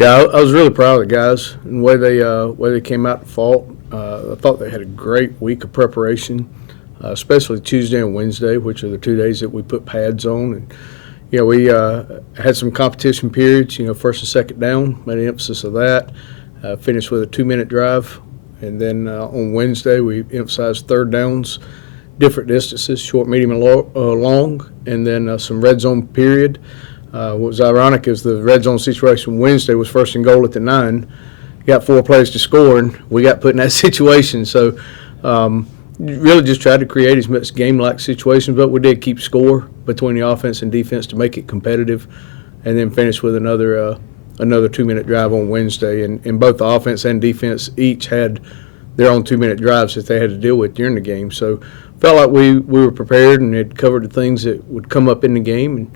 Yeah, I was really proud of the guys and the way they came out to fought. I thought they had a great week of preparation, especially Tuesday and Wednesday, which are the 2 days that we put pads on. And we had some competition periods. First and second down, made an emphasis of that. Finished with a 2-minute drive, and then on Wednesday we emphasized third downs, different distances, short, medium, and long, and then some red zone period. What was ironic is the red zone situation Wednesday was first and goal at the 9. Got 4 plays to score, and we got put in that situation. So really just tried to create as much game-like situations, but we did keep score between the offense and defense to make it competitive, and then finish with another 2-minute drive on Wednesday. And both the offense and defense each had their own 2-minute drives that they had to deal with during the game. So felt like we were prepared and had covered the things that would come up in the game, and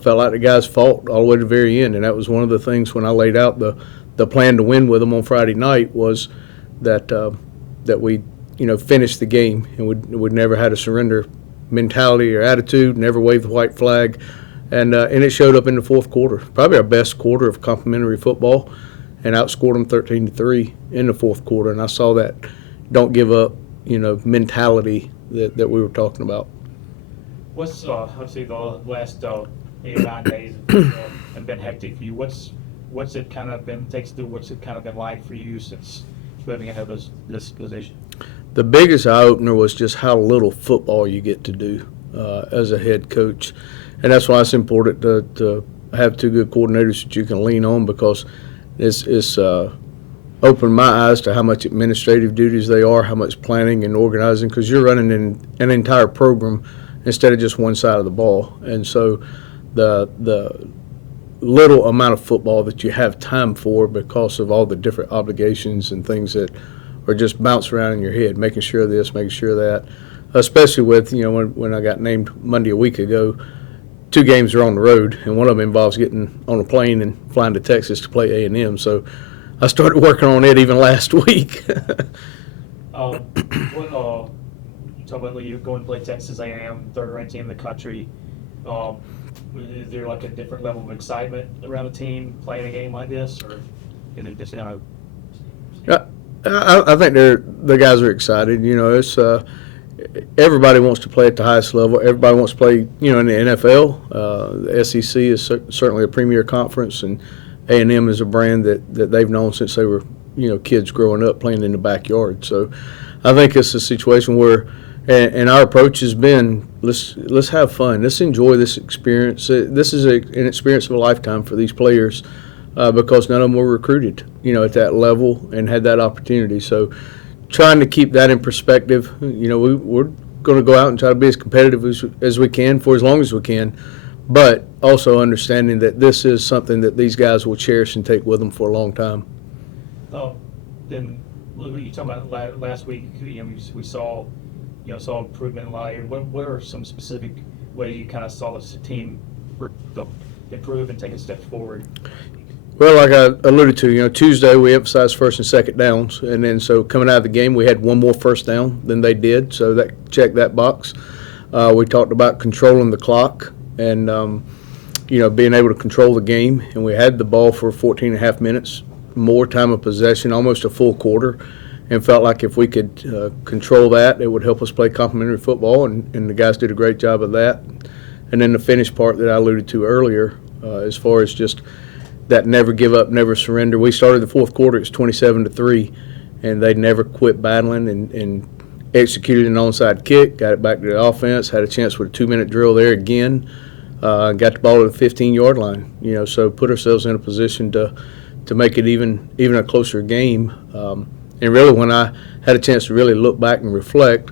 felt like the guys fought all the way to the very end. And that was one of the things when I laid out the plan to win with them on Friday night was that we finished the game and we'd never had a surrender mentality or attitude, never waved the white flag. And it showed up in the fourth quarter, probably our best quarter of complimentary football, and outscored them 13-3 in the fourth quarter. And I saw that don't give up, mentality that we were talking about. What's obviously the last 8 or 9 days have been hectic for you? What's it kind of been like for you since moving ahead of this position? The biggest eye opener was just how little football you get to do as a head coach, and that's why it's important to have 2 good coordinators that you can lean on, because it's opened my eyes to how much administrative duties they are, how much planning and organizing, because you're running an entire program instead of just one side of the ball. And so the little amount of football that you have time for because of all the different obligations and things that are just bounce around in your head, making sure of this, making sure of that, especially with, when I got named Monday a week ago, 2 games are on the road, and one of them involves getting on a plane and flying to Texas to play A&M. So I started working on it even last week. You talk about you're going to play Texas A&M, third-ranked team in the country. Is there like a different level of excitement around the team playing a game like this, or is it just I think the guys are excited. It's everybody wants to play at the highest level. Everybody wants to play, in the NFL. The SEC is certainly a premier conference, and A&M is a brand that they've known since they were, kids growing up playing in the backyard. So I think it's a situation where, and our approach has been, let's have fun. Let's enjoy this experience. This is an experience of a lifetime for these players. Because none of them were recruited, at that level and had that opportunity. So trying to keep that in perspective, we're going to go out and try to be as competitive as we can for as long as we can, but also understanding that this is something that these guys will cherish and take with them for a long time. Then you talking about last week, we saw improvement in a lot of areas. What are some specific ways you kind of saw this team improve and take a step forward? Well, like I alluded to, Tuesday we emphasized first and second downs, and then so coming out of the game we had 1 more first down than they did, so that checked that box. We talked about controlling the clock and being able to control the game, and we had the ball for 14 and a half minutes, more time of possession, almost a full quarter, and felt like if we could control that, it would help us play complementary football, and the guys did a great job of that. And then the finish part that I alluded to earlier, as far as just that never give up, never surrender. We started the fourth quarter, it's 27-3, and they never quit battling and executed an onside kick, got it back to the offense, had a chance with a 2-minute drill there again, got the ball to the 15-yard line. So put ourselves in a position to make it even a closer game. And really, when I had a chance to really look back and reflect,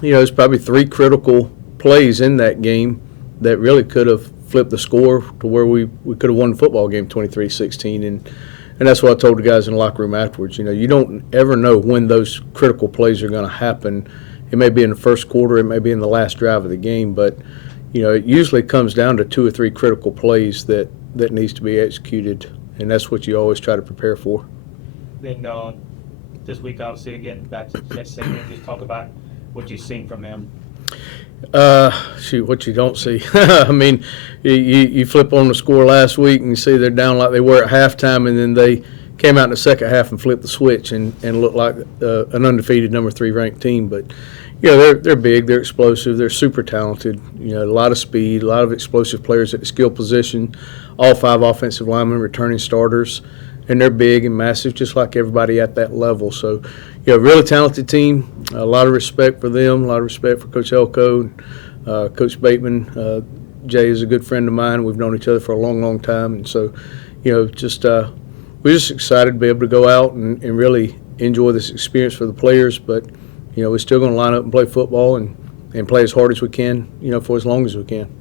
there's probably 3 critical plays in that game that really could have flipped the score to where we could have won the football game 23-16, and that's what I told the guys in the locker room afterwards. You don't ever know when those critical plays are going to happen. It may be in the first quarter, it may be in the last drive of the game, but it usually comes down to 2 or 3 critical plays that needs to be executed, and that's what you always try to prepare for. Then this week, obviously, again back to Texas A&M, just talk about what you've seen from them. Shoot, what you don't see. I mean, you flip on the score last week and you see they're down like they were at halftime, and then they came out in the second half and flipped the switch and looked like an undefeated number 3 ranked team. But they're big, they're explosive, they're super talented. A lot of speed, a lot of explosive players at the skill position. All 5 offensive linemen, returning starters, and they're big and massive, just like everybody at that level. So, really talented team. A lot of respect for them. A lot of respect for Coach Elko, Coach Bateman. Jay is a good friend of mine. We've known each other for a long, long time, and so, just we're just excited to be able to go out and really enjoy this experience for the players. But, we're still going to line up and play football and play as hard as we can, for as long as we can.